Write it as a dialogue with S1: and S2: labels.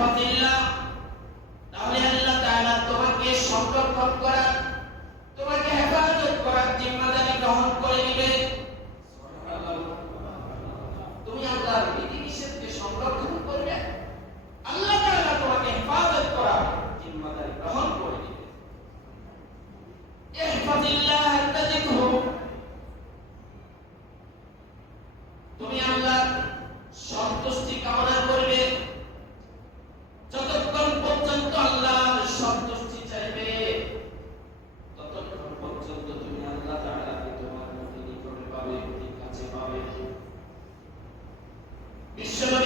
S1: 方第一。বিশ্বনবী